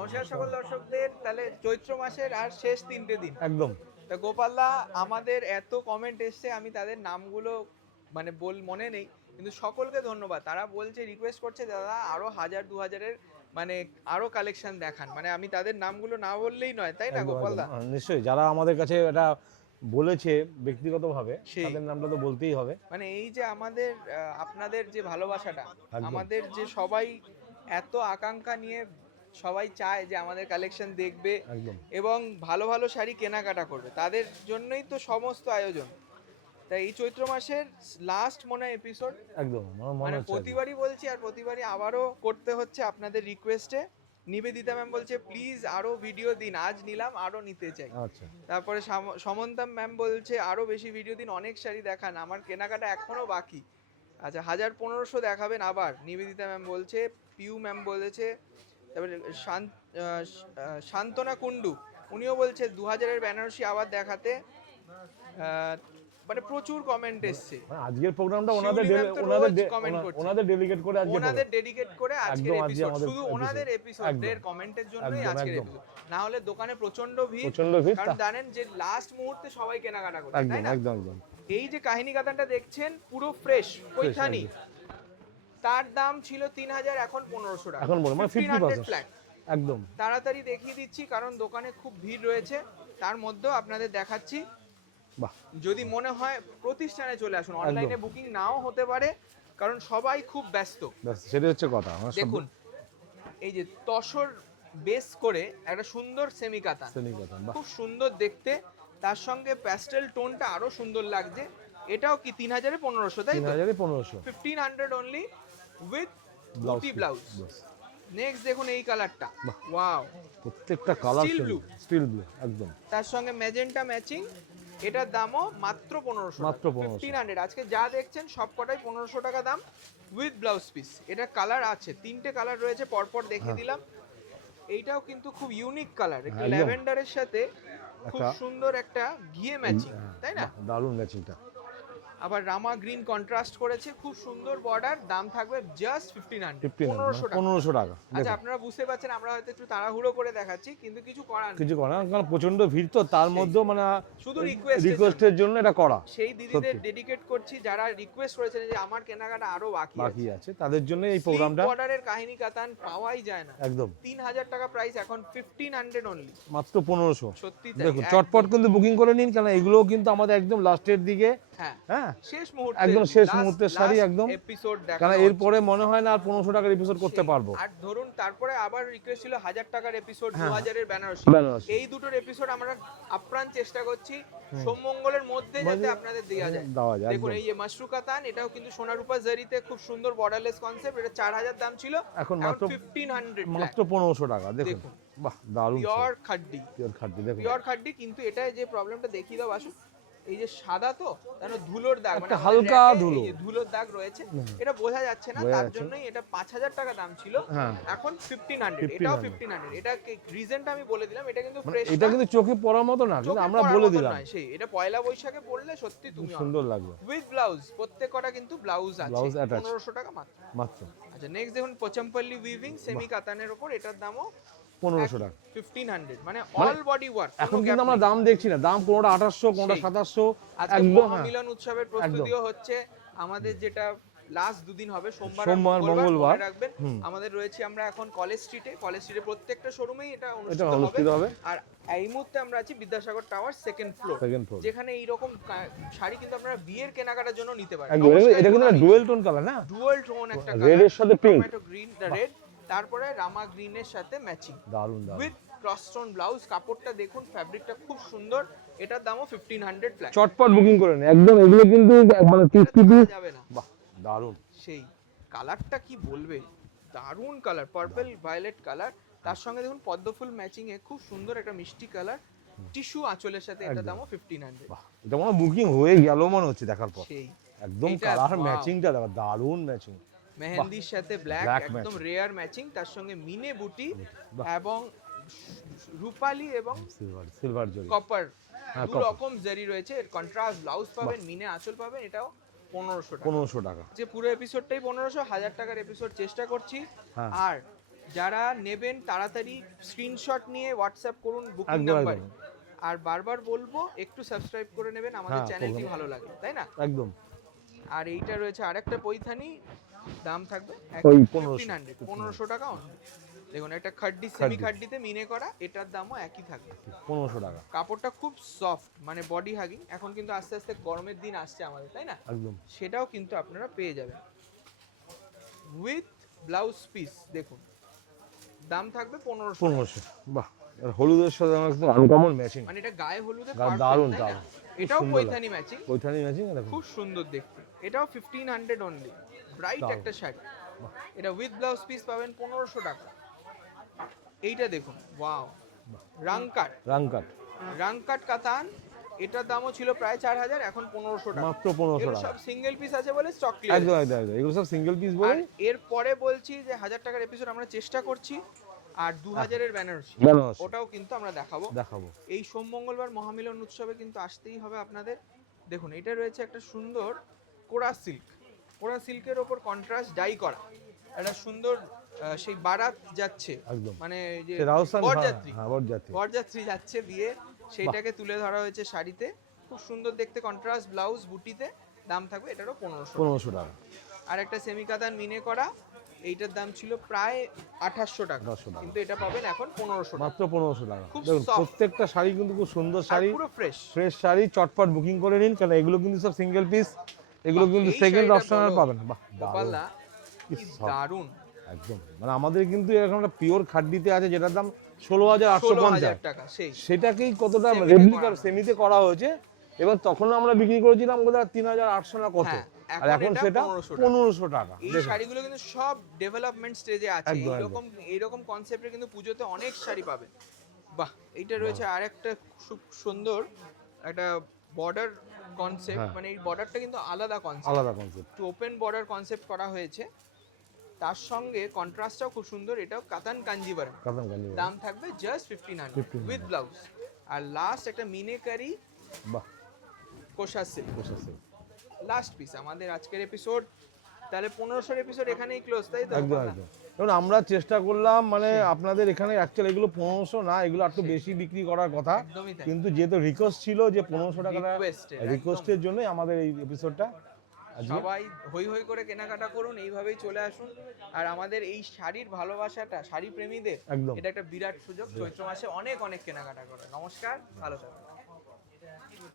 নমস্কার সকল দর্শকদের। তাহলে চৈত্র মাসের আর শেষ 3টে দিন একদম। তা গোপালদা, আমাদের এত কমেন্ট এসছে, আমি তাদের নামগুলো মানে মনে নেই, কিন্তু সকলকে ধন্যবাদ। তারা বলছে, রিকোয়েস্ট করছে দাদা আরো 1000-2000-এর মানে আরো কালেকশন দেখান। মানে আমি তাদের নামগুলো না বললেই নয়, তাই না একদম গোপালদা? নিশ্চয়ই, যারা আমাদের কাছে এটা বলেছে ব্যক্তিগতভাবে সেই তাদের নামটা তো বলতেই হবে। মানে এই যে আমাদের আপনাদের যে ভালোবাসাটা, একদম। আমাদের যে সবাই এত আকাঙ্ক্ষা নিয়ে সবাই চায় যে আমাদের কালেকশন দেখবে একদম এবং ভালো ভালো শাড়ি কেনাকাটা করবে, তাদের জন্যই তো সমস্ত আয়োজন। তাই এই চৈত্র মাসের লাস্ট মনে হয় এপিসোড, একদম আমার মনে মানে হচ্ছে প্রতিবারই বলছি আর প্রতিবারই আবারও করতে হচ্ছে আপনাদের রিকোয়েস্টে। নিবেদিতা ম্যাম বলছে প্লিজ আরো ভিডিও দিন, আজ নিলাম আরো নিতে চাই। আচ্ছা তারপরে সমন্তা ম্যাম বলছে আরো বেশি ভিডিও দিন, অনেক শাড়ি দেখান, আমার কেনাকাটা এখনো বাকি। আচ্ছা, 1000-1500 দেখাবেন আবার, নিবেদিতা ম্যাম বলছে। পিউ ম্যাম বলেছে। তারপরে শান্তনা কুন্ডু, উনিও বলছে 2000-এর বেনারসি আবার দেখাতে। মানে প্রচুর কমেন্ট এসছে। মানে আজকের প্রোগ্রামটা শিউলি ম্যাম তো রোজ comment করছে। ওনাদের ডেডিকেট করে আজকে ওনাদের ডেডিকেট করে আজকের একদম, আজকে এপিসোড, আমাদের শুধু ওনাদের এপিসোডের কমেন্টের জন্যই একদম, আজকের একদম। এপিসোড। না হলে দোকানে প্রচন্ড ভিড়, প্রচন্ড ভিড়, কারণ জানেন যে লাস্ট মুহূর্তে সবাই কেনাকাটা করছে, একদম তাই না? একদম একদম এই যে কাহিনী কাতানটা দেখছেন পুরো ফ্রেশ পৈথানি, তার দাম ছিল 3000, এখন 1500 টাকা, এখন বলো মানে 1500 50% ফ্ল্যাট। একদম। তাড়াতাড়ি দেখিয়ে দিচ্ছি কারণ দোকানে খুব ভিড় রয়েছে, তার মধ্যেও আপনাদের দেখাচ্ছি। বাহ, যদি মনে হয় প্রতিষ্ঠানে চলে আসুন, অনলাইনে বুকিং নাও হতে পারে কারণ সবাই খুব ব্যস্ত। ব্যাস সেটাই হচ্ছে কথা। দেখুন এই যে তসর বেস করে একটা সুন্দর সেমি কাতান, খুব সুন্দর দেখতে, তার সঙ্গে প্যাস্টেল টোনটা আরো সুন্দর লাগছে। এটাও কি 3000-1500, তাই তো? 3000-1500 1500 অনলি উইথ ব্লাউজ বুটি ব্লাউজ। নেক্সট দেখুন এই কালারটা, বাহ। ওয়াও, প্রত্যেকটা colour Steel blue। Steel blue একদম। তার সঙ্গে ম্যাজেন্টা ম্যাচিং। এটার দামও মাত্র 1500, মাত্র 1500। 1500। আজকে যা দেখছেন সবকটাই 1500 টাকা দাম উইথ ব্লাউজ পিস। এটা কালার আছে, 3টে কালার রয়েছে, পরপর দেখিয়ে দিলাম। এইটাও কিন্তু খুব ইউনিক কালার, একটু একদম। ল্যাভেন্ডারের সাথে খুব একটা সুন্দর একটা ঘিয়ে ম্যাচিং, তাই না? দারুণ ম্যাচিংটা। আবার রামা গ্রিন কন্ট্রাস্ট করেছে, খুব সুন্দর বর্ডার। দাম থাকবে জাস্ট 1500, 1500 টাকা। 1500 টাকা। আচ্ছা, আপনারা বুঝতে পারছেন আমরা হয়তো একটু তাড়াহুড়ো করে দেখাচ্ছি, কিন্তু কিছু করার নেই। কিছু করা না, কারণ প্রচন্ড ভিড় তো, তার মধ্যেও মানে শুধু রিকোয়েস্টের জন্য এটা করা। সেই দিদিদের ডেডিকেট করছি যারা রিকোয়েস্ট করেছেন যে আমার কেনাকাটা আরো বাকি আছে, তাদের জন্য এই প্রোগ্রামটা। বর্ডারের কাহিনী কাতান পাওয়াই যায় না একদম 3000 টাকা প্রাইস, এখন 1500 অনলি, মাত্র 1500। সত্যি তাই। দেখুন চটপট কিন্তু বুকিং করে নিন, কারণ এগুলোও কিন্তু আমাদের একদম লাস্টের দিকে। হ্যাঁ শেষ মুহূর্তে, একদম শেষ মুহূর্তের শাড়ি একদম এপিসোড দেখা, কারণ এরপরে মনে হয় না আর 1500 টাকার এপিসোড করতে পারবো। আর ধরুন তারপরে আবার রিকোয়েস্ট ছিল 1000 টাকার এপিসোড, 2000-এর বেনারসি। এই দুটোর এপিসোড আমরা আপ্রাণ চেষ্টা করছি সোমমঙ্গলের মধ্যে যাতে আপনাদের দেওয়া যায়। দেখুন এই যে মাশরু কাতান, এটাও কিন্তু সোনা রূপা জারিতে খুব সুন্দর বর্ডারলেস কনসেপ্ট। এটা 4000 দাম ছিল, এখন মাত্র 1500, মাত্র 1500 টাকা। দেখুন বাহ, দারুণ পিওর খাড্ডি, দেখুন পিওর খাড্ডি। কিন্তু এটা যে প্রবলেমটা দেখিয়ে দাও আসুন, এই যে সাদা তো জানো ধুলোর দাগ, মানে হালকা ধুলো, ধুলোর দাগ রয়েছে, এটা বোঝা যাচ্ছে না, তার জন্যই এটা 5000 টাকা দাম ছিল, এখন 1500। এটাও 1500। এটা রিজনটা আমি বলে দিলাম, এটা কিন্তু ফ্রেশ, এটা কিন্তু চোখে পড়ার মতো না, কিন্তু আমরা বলে দিলাম সেই এটা পয়লা বৈশাখে পড়লে সত্যি তুমি সুন্দর লাগবে উইথ ব্লাউজ। প্রত্যেকটা কিন্তু ব্লাউজ আছে, 1500 টাকা মাত্র। আচ্ছা, নেক্সট দেখুন পোচমপল্লী উইভিং সেমি কাতানের উপর, এটার দামও 1500 টাকা, 1500। মানে অল বডি ওয়ার্ক। এখন কিন্তু আমরা দাম দেখছি না, দাম কোনটা 2800, কোনটা 2700। আজকে মহামিলন উৎসবের প্রস্তুতিও হচ্ছে আমাদের, যেটা লাস্ট দুদিন হবে, সোমবার মঙ্গলবার রাখবেন। আমাদের রয়েছে আমরা এখন কলেজ স্ট্রিটে প্রত্যেকটা শোরুমেই এটা অনুষ্ঠিত হবে। আর এই মুহূর্তে আমরা আছি বিদ্যাসাগর টাওয়ার সেকেন্ড ফ্লোর, যেখানে এই রকম শাড়ি কিন্তু আপনারা বিয়ের কেনাকাটার জন্য নিতে পারেন। এটা কিন্তু ডুয়াল টোন কালার, না ডুয়াল টোন একটা কালার, রেড এর সাথে পিঙ্ক, টমেটো গ্রিন রেড, তারপরে রামা গ্রিনের সাথে ম্যাচিং, দারুণ উইথ ক্রস স্টোন ব্লাউজ। কাপড়টা দেখুন, ফ্যাব্রিকটা খুব সুন্দর। এটার দামও 1500 ফ্ল্যাট। চটপট বুকিং করে নিন একদম, এগুলো কিন্তু মানে 50 পিস যাবে না। বাহ, দারুণ। সেই কালারটা কি বলবে, দারুণ কালার, পার্পল ভায়োলেট কালার। তার সঙ্গে দেখুন পদ্মফুল ম্যাচিং এ খুব সুন্দর একটা মিষ্টি কালার, টিস্যু আঁচলের সাথে। এটার দামও 1500। বাহ, এটা মনে বুকিং হয়ে গেল মনে হচ্ছে দেখার পর। সেই একদম কালার ম্যাচিংটা দেখো, দারুণ ম্যাচিং। মেহেন্দির সাথে ব্ল্যাক, একদম রেয়ার ম্যাচিং। তার সঙ্গে মিনে বুটি এবং রূপালি এবং সিলভার জরি, কপার, দু রকম জারি রয়েছে। এর কন্ট্রাস্ট ব্লাউজ পাবেন, মিনে আঁচল পাবেন। এটাও 1500 টাকা। 1500 টাকা। যে পুরো এপিসোডটাই 1500, 1000 টাকার এপিসোড চেষ্টা করছি। আর যারা নেবেন তাড়াতাড়ি স্ক্রিনশট নিয়ে হোয়াটসঅ্যাপ করুন বুকিং একদম নাম্বারে। একদম আর বারবার বলবো একটু সাবস্ক্রাইব করে নেবেন, আমাদের চ্যানেলটি ভালো লাগে, তাই না? একদম। আর এইটা রয়েছে আরেকটা পৈথানি, দাম থাকবে ওই 1500 টাকা অনলি। দেখুন একটা খাড্ডি সেমি খাড্ডিতে মিনে করা, এটার দামও একই থাকবে 1500 টাকা। কাপড়টা খুব সফট, মানে বডি হাগিং। এখন কিন্তু আস্তে আস্তে গরমের দিন আসছে আমাদের, তাই না? একদম সেটাও কিন্তু আপনারা পেয়ে যাবেন উইথ ব্লাউজ পিস। দেখুন দাম থাকবে 1500। বাহ, আর হলুদের সাথে আমার একদম আনকমন ম্যাচিং, মানে এটা গায়ে হলুদে দারুণ পারফেক্ট, তাই না? দারুণ। এটাও পৈথানি ম্যাচিং, পৈথানি ম্যাচিং দেখুন খুব সুন্দর দেখতে। এটাও 1500 অনলি, ব্রাইট দারুণ। একটা শাড়ি। এটা উইথ ব্লাউজ পিস পাবেন 1500 টাকা। এইটা দেখুন, ওয়াও, রাংকাট। রাংকাট কাতান, এটার দামও ছিল প্রায় 4000, এখন 1500 টাকা, মাত্র 1500 এগুলো টাকা। সব সিঙ্গেল পিস আছে বলে স্টক ক্লিয়ার। একদম একদম একদম, এগুলো সব সিঙ্গেল পিস বলে। এর পরে বলছি যে 1000 টাকার এপিসোড আমরা চেষ্টা করছি, আর 2000 এর বেনারসি, ওটাও কিন্তু আমরা দেখাবো। এই সোম মঙ্গলবার মহামিলন উৎসবে কিন্তু আসতেই হবে আপনাদের। দেখুন এটা রয়েছে একটা সুন্দর কোরা সিল্ক, কোরা সিল্কের ওপর কন্ট্রাস্ট ডাই করা একটা সুন্দর সেই বারাত যাচ্ছে, মানে যে বরযাত্রী যাচ্ছে বিয়ে, সেইটাকে তুলে ধরা হয়েছে শাড়িতে। খুব সুন্দর দেখতে, কন্ট্রাস্ট ব্লাউজ বুটিতে। দাম থাকবে এটারও 1500 টাকা। আর একটা সেমি কাতান মিনে করা, এইটার দাম ছিল প্রায় 2800 টাকা, কিন্তু এটা পাবেন এখন 1500 টাকা, মাত্র 1500 টাকা। খুব দেখুন soft। প্রত্যেকটা শাড়ি কিন্তু খুব সুন্দর শাড়ি, পুরো ফ্রেশ শাড়ি। চটপট বুকিং করে নিন, কারণ এগুলো কিন্তু সব সিঙ্গেল পিস, এগুলো কিন্তু সেকেন্ড অপশনাল পাবেন। বাহ, গোপালদা কি দারুন একদম। মানে আমাদের কিন্তু এরকম একটা পিওর খাড্ডিতে আছে যেটার দাম 16850 টাকা, সেটাকেই কতটা রেপ্লিকা সেমিতে করা হয়েছে, এবং তখন আমরা বিক্রি করেছিলাম বোধহয় 3800 না কত, আর এখন সেটা 1500 টাকা। এই শাড়িগুলো কিন্তু সব ডেভেলপমেন্ট স্টেজে আছে, এইরকম কনসেপ্টে কিন্তু পুজোতে অনেক শাড়ি পাবেন। বাহ, এইটা রয়েছে আরেকটা খুব সুন্দর একটা বর্ডার কনসেপ্ট, মানে এই বর্ডারটা কিন্তু আলাদা কনসেপ্ট, একটু ওপেন বর্ডার কনসেপ্ট করা হয়েছে, তার সঙ্গে কন্ট্রাস্টটাও খুব সুন্দর। এটাও কাতান কাঞ্জিভারম, দাম থাকবে জাস্ট 1500 উইথ ব্লাউজ। আর লাস্ট একটা মিনেকারি কোষা সিল্ক, লাস্ট পিস আমাদের আজকের এপিসোড। তাহলে 1500 এপিসোড এখানেই ক্লোজ, তাই তো? একদম একদম। কারণ আমরা চেষ্টা করলাম, মানে আপনাদের এখানে অ্যাকচুয়ালি এগুলো 1500 না, এগুলো একটু বেশি বিক্রি করার কথা, কিন্তু যেহেতু রিকোয়েস্ট ছিল যে 1500 টাকা, রিকোয়েস্টের জন্যই আমাদের এই এপিসোডটা। সবাই হই হই করে কেনাকাটা করুন, এইভাবেই চলে আসুন। আর আমাদের এই শাড়ির ভালোবাসাটা, শাড়ি প্রেমীদের এটা একটা বিরাট সুযোগ চৈত্র মাসে অনেক অনেক কেনাকাটা করে। নমস্কার, ভালো থাকুন।